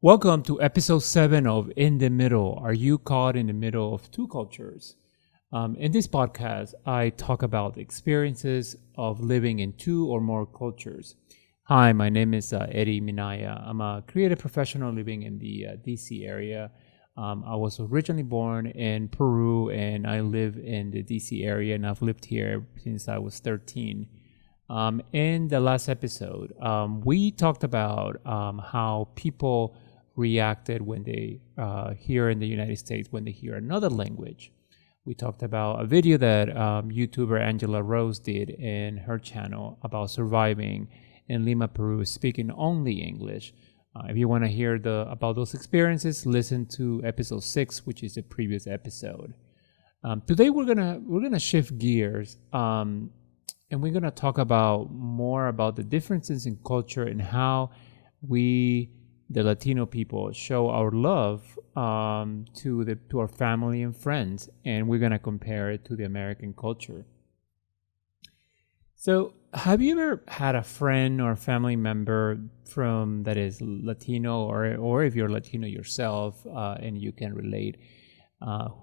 Welcome to episode 7 of In the Middle. Are you caught in the middle of two cultures? In this podcast, I talk about the experiences of living in two or more cultures. Hi, my name is Eddie Minaya. I'm a creative professional living in the DC area. I was originally born in Peru and I live in the DC area, and I've lived here since I was 13. In the last episode, we talked about how people reacted when they here in the United States when they hear another language. We talked about a video that YouTuber Angela Rose did in her channel about surviving in Lima, Peru, speaking only English. If you want to hear about those experiences, listen to episode 6, which is the previous episode. Today we're gonna shift gears, and we're gonna talk about more about the differences in culture and how we, the Latino people, show our love to our family and friends, and we're gonna compare it to the American culture. So, have you ever had a friend or family member from that is Latino, or if you're Latino yourself and you can relate,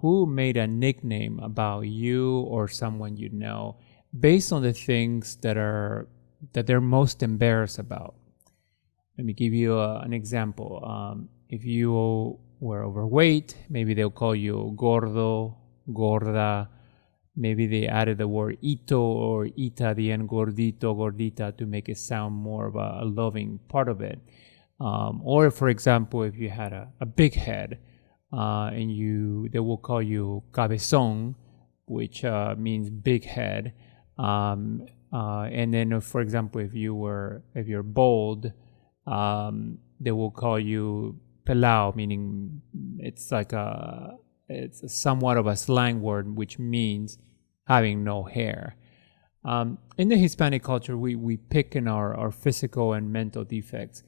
who made a nickname about you or someone you know based on the things that they're most embarrassed about? Let me give you an example. If you were overweight, maybe they'll call you gordo, gorda. Maybe they added the word ito or ita at the end, gordito, gordita, to make it sound more of a loving part of it. Or, for example, if you had a big head, they will call you cabezón, which means big head. And then, for example, if you're bald, they will call you pelao, meaning it's somewhat of a slang word, which means having no hair. In the Hispanic culture, we pick in our physical and mental defects,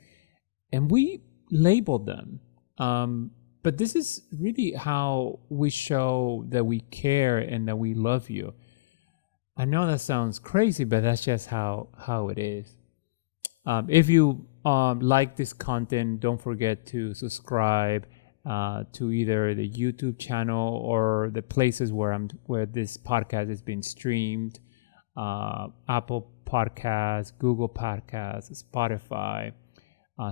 and we label them. But this is really how we show that we care and that we love you. I know that sounds crazy, but that's just how it is. If you like this content, don't forget to subscribe to either the YouTube channel or the places where this podcast is being streamed. Apple Podcasts, Google Podcasts, Spotify.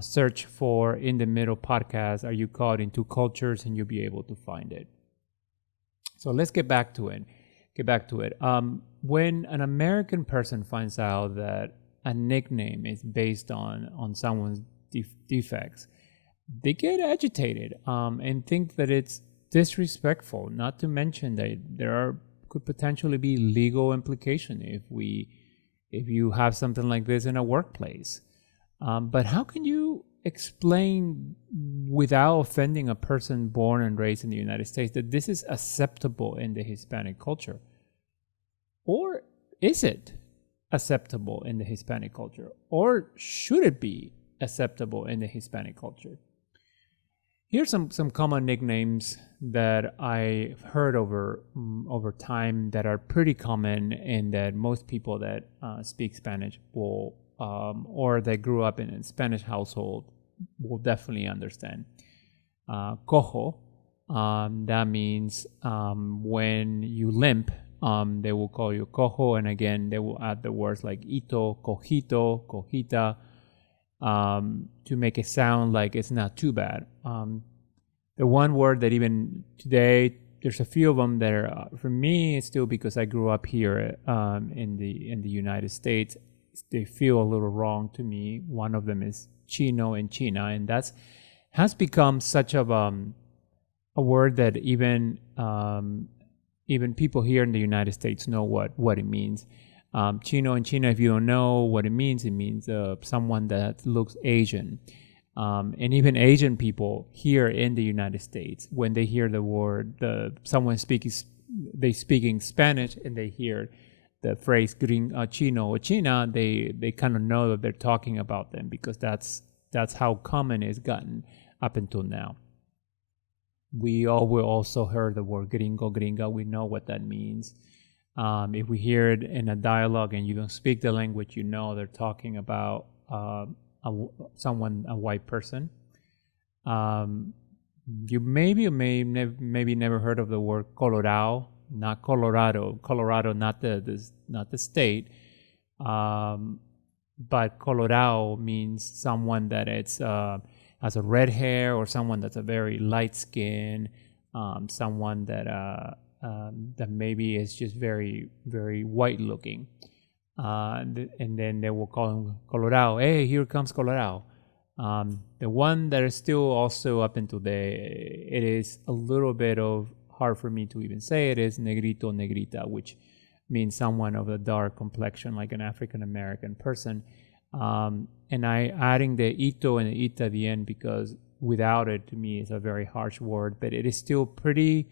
Search for In the Middle Podcast. Are you caught in two cultures? And you'll be able to find it. So let's get back to it. When an American person finds out that a nickname is based on someone's defects, they get agitated and think that it's disrespectful. Not to mention that could potentially be legal implication if you have something like this in a workplace. But how can you explain without offending a person born and raised in the United States that this is acceptable in the Hispanic culture? Or is it acceptable in the Hispanic culture? Or should it be acceptable in the Hispanic culture? Here's some common nicknames that I've heard over time that are pretty common and that most people that speak Spanish will or that grew up in a Spanish household will definitely understand. Cojo, that means when you limp, they will call you cojo, and again they will add the words like ito, cojito, cojita, to make it sound like it's not too bad. The one word that even today, there's a few of them that are, for me, it's still because I grew up here in the United States, they feel a little wrong to me. One of them is chino and china, and that's has become such of a word that even even people here in the United States know what it means. Chino in China, if you don't know what it means someone that looks Asian. And even Asian people here in the United States, when they hear the word, someone speaking Spanish, and they hear the phrase Chino or China, they kind of know that they're talking about them, because that's how common it's gotten up until now. We all will also heard the word gringo, gringa. We know what that means. If we hear it in a dialogue and you don't speak the language, you know they're talking about a white person. You maybe never heard of the word Colorado, not Colorado. Colorado, not the state. But Colorado means someone that has a red hair, or someone that's a very light skin, someone that maybe is just very, very white looking. And then they will call him Colorado. Hey, here comes Colorado. The one that is still also up until today, it is a little bit of hard for me to even say it, is negrito, negrita, which means someone of a dark complexion, like an African American person. And I adding the ito and the ita at the end, because without it, to me, is a very harsh word, but it is still pretty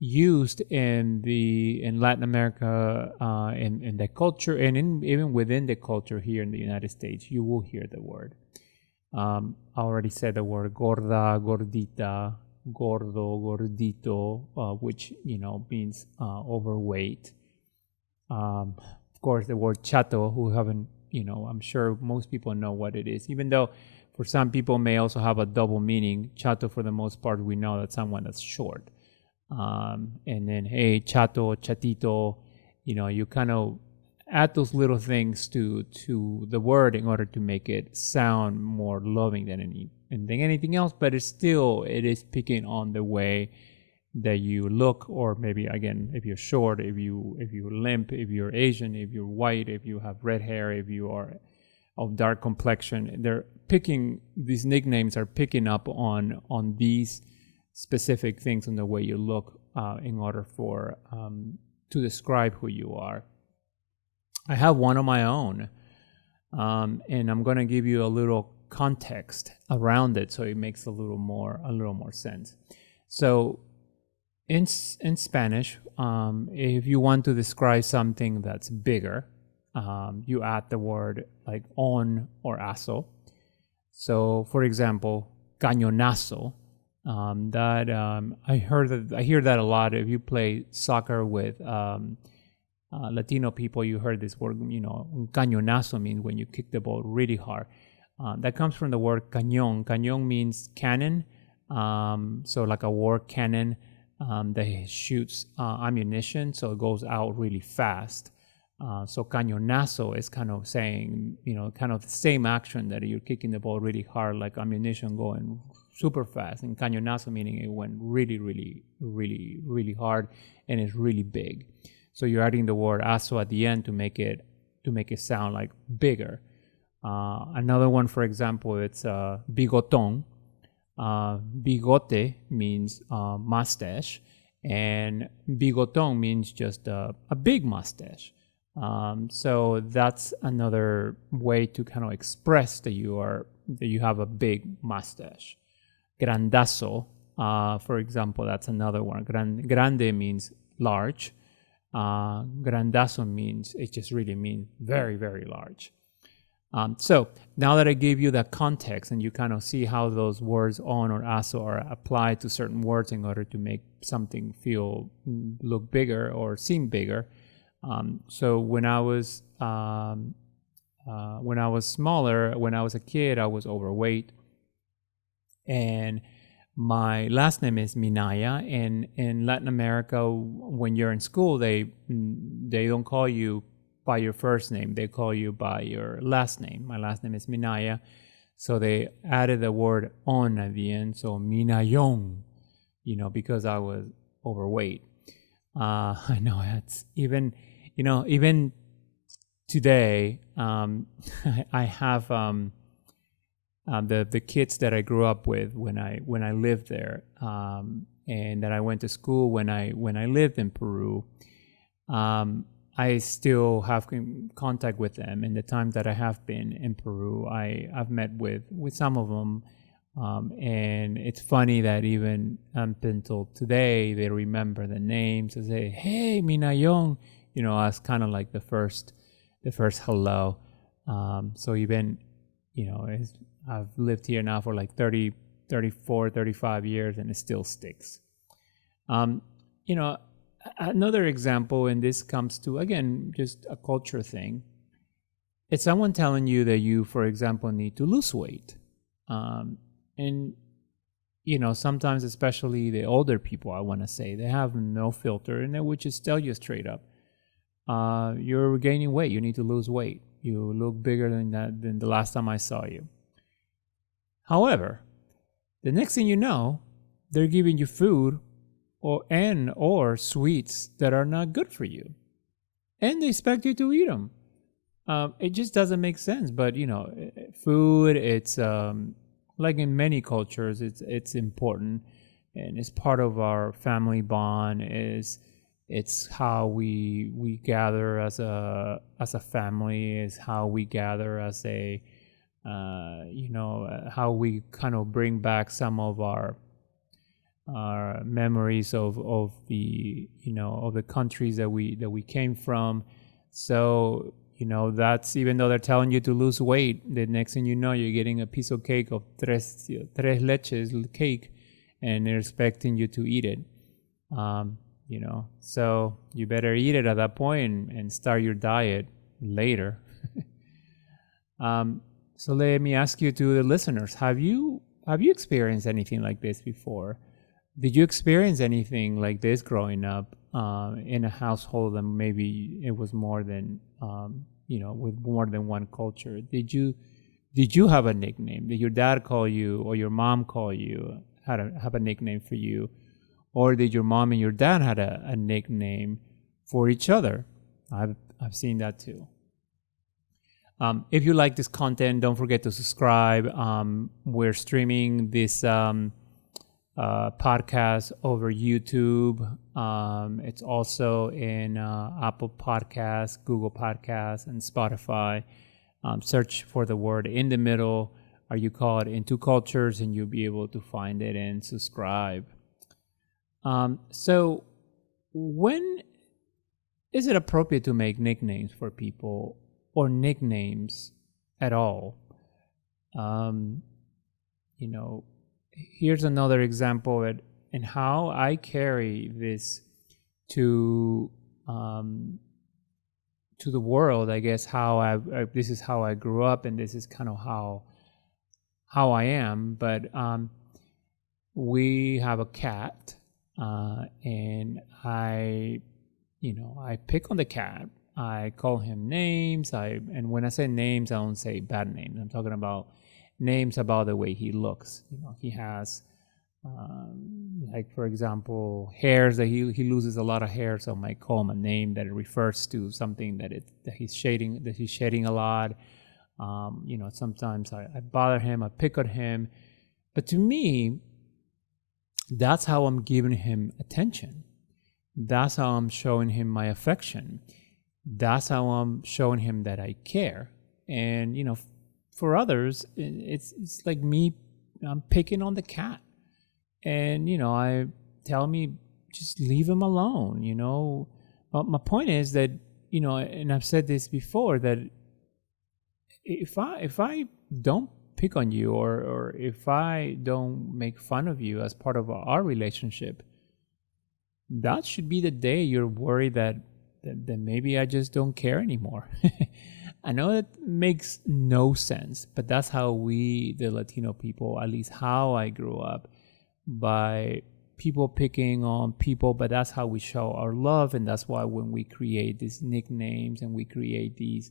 used in Latin America, in the culture, and even within the culture here in the United States, you will hear the word. I already said the word gorda, gordita, gordo, gordito, which means overweight. Of course, the word chato, who haven't, I'm sure most people know what it is, even though for some people may also have a double meaning. Chato, for the most part, we know that's someone that's short. And then, hey, chato, chatito, you kind of add those little things to the word in order to make it sound more loving than anything else. But it is picking on the way that you look, or maybe again, if you're short, if you limp, if you're Asian, if you're white, if you have red hair, if you are of dark complexion. These nicknames are picking up on these specific things in the way you look, in order for to describe who you are. I have one of my own, and I'm going to give you a little context around it so it makes a little more sense. So in Spanish, if you want to describe something that's bigger, you add the word like on or aso. So for example, cañonazo. I hear that a lot. If you play soccer with Latino people, you heard this word. Un cañonazo means when you kick the ball really hard. That comes from the word cañón. Cañón means cannon. So like a war cannon that shoots ammunition, so it goes out really fast. So cañonazo is kind of saying, kind of the same action that you're kicking the ball really hard, like ammunition going super fast. And cañonazo meaning it went really, really, really, really hard, and it's really big. So you're adding the word aso at the end to make it sound like bigger. Another one, for example, it's bigotón. Bigote means mustache, and bigotón means just a big mustache. So that's another way to kind of express that you have a big mustache. Grandazo, for example, that's another one. Grande means large. Grandazo means, it just really means very, very large. So now that I gave you that context and you kind of see how those words on or aso are applied to certain words in order to make something look bigger or seem bigger. So when I was smaller, when I was a kid, I was overweight, and my last name is Minaya. And in Latin America, when you're in school, they don't call you by your first name, they call you by your last name. My last name is Minaya, so they added the word on at the end, so MINAYON, because I was overweight. I know that's even today. I have the kids that I grew up with when I lived there. and that I went to school when I lived in Peru. I still have contact with them. In the time that I have been in Peru, I've met with some of them, and it's funny that even until today they remember the names and say, "Hey, MINAYON," as kind of like the first hello. So even, I've lived here now for like 30, 34, 35 years, and it still sticks. You know, Another example, and this comes to, again, just a culture thing. It's someone telling you that you, for example, need to lose weight. And, sometimes, especially the older people, I want to say, they have no filter, and they would just tell you straight up, you're gaining weight. You need to lose weight. You look bigger than the last time I saw you. However, the next thing you know, they're giving you food or sweets that are not good for you, and they expect you to eat them. It just doesn't make sense. But food, it's like in many cultures, it's important, and it's part of our family bond. It's how we gather as a family. Is how we gather as a how we kind of bring back some of our memories of the of the countries that we came from. So that's, even though they're telling you to lose weight, the next thing you know, you're getting a piece of cake of tres leches cake, and they're expecting you to eat it. So you better eat it at that point and start your diet later. So let me ask you, to the listeners, have you experienced anything like this before? Did you experience anything like this growing up in a household that maybe it was more than with more than one culture? Did you have a nickname? Did your dad call you, or your mom call you, have a nickname for you? Or did your mom and your dad had a nickname for each other? I've seen that too. If you like this content, don't forget to subscribe. We're streaming this podcast over YouTube. It's also in Apple Podcasts, Google Podcasts, and Spotify. Search for the word "In the Middle," or you call it "Into Cultures," and you'll be able to find it and subscribe. So when is it appropriate to make nicknames for people, or nicknames at all? Here's another example and how I carry this to the world. I guess this is how I grew up, and this is kind of how I am. But we have a cat, and I pick on the cat. I call him names. And when I say names, I don't say bad names. I'm talking about names about the way he looks. He has, like, for example, hairs that he loses a lot of hair. So I might call him a name that refers to something that he's shedding a lot. Sometimes I bother him, I pick on him, but to me, that's how I'm giving him attention. That's how I'm showing him my affection. That's how I'm showing him that I care. And for others, it's like me, I'm picking on the cat, and I tell me, just leave him alone. But my point is that and I've said this before, that if I don't pick on you, or if I don't make fun of you as part of our relationship, that should be the day you're worried that maybe I just don't care anymore. I know that makes no sense, but that's how we, the Latino people, at least how I grew up, by people picking on people, but that's how we show our love. And that's why when we create these nicknames and we create these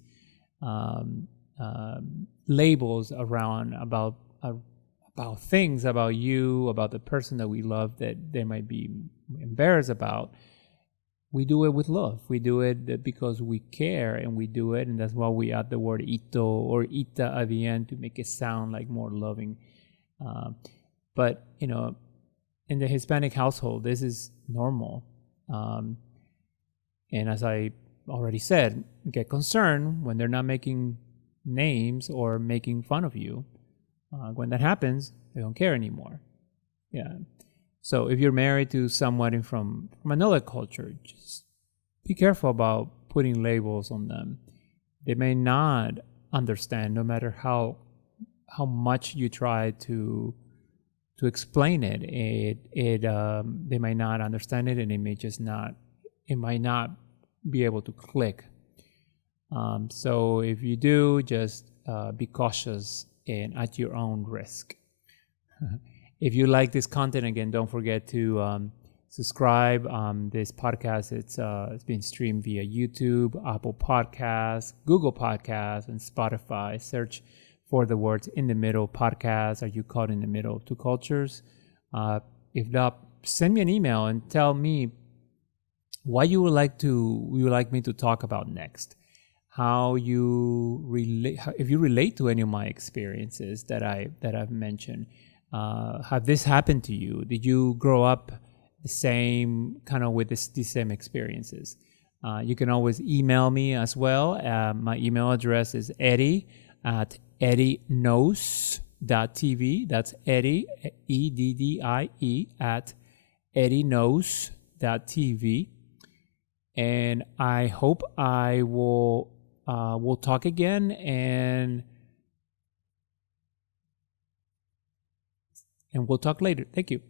labels around about things about you, about the person that we love that they might be embarrassed about, we do it with love. We do it because we care, and we do it, and that's why we add the word ito or ita at the end to make it sound like more loving. But in the Hispanic household, this is normal. Um, and as I already said, get concerned when they're not making names or making fun of you. When that happens, they don't care anymore. Yeah. So if you're married to someone from another culture, just be careful about putting labels on them. They may not understand, no matter how much you try to explain it. They might not understand it, and it might not be able to click. So if you do, just be cautious and at your own risk. If you like this content, again, don't forget to subscribe. This podcast, it's been streamed via YouTube, Apple Podcasts, Google Podcasts, and Spotify. Search for the words In the Middle podcast. Are you caught in the middle of two cultures? If not, send me an email and tell me what you would like me to talk about next. How you relate, if you relate to any of my experiences that I've mentioned. Have this happened to you? Did you grow up the same kind of with these same experiences? You can always email me as well. My email address is eddie@eddyknows.tv. That's Eddie, EDDIE, at eddyknows.tv. And I hope I will we'll talk again, and we'll talk later. Thank you.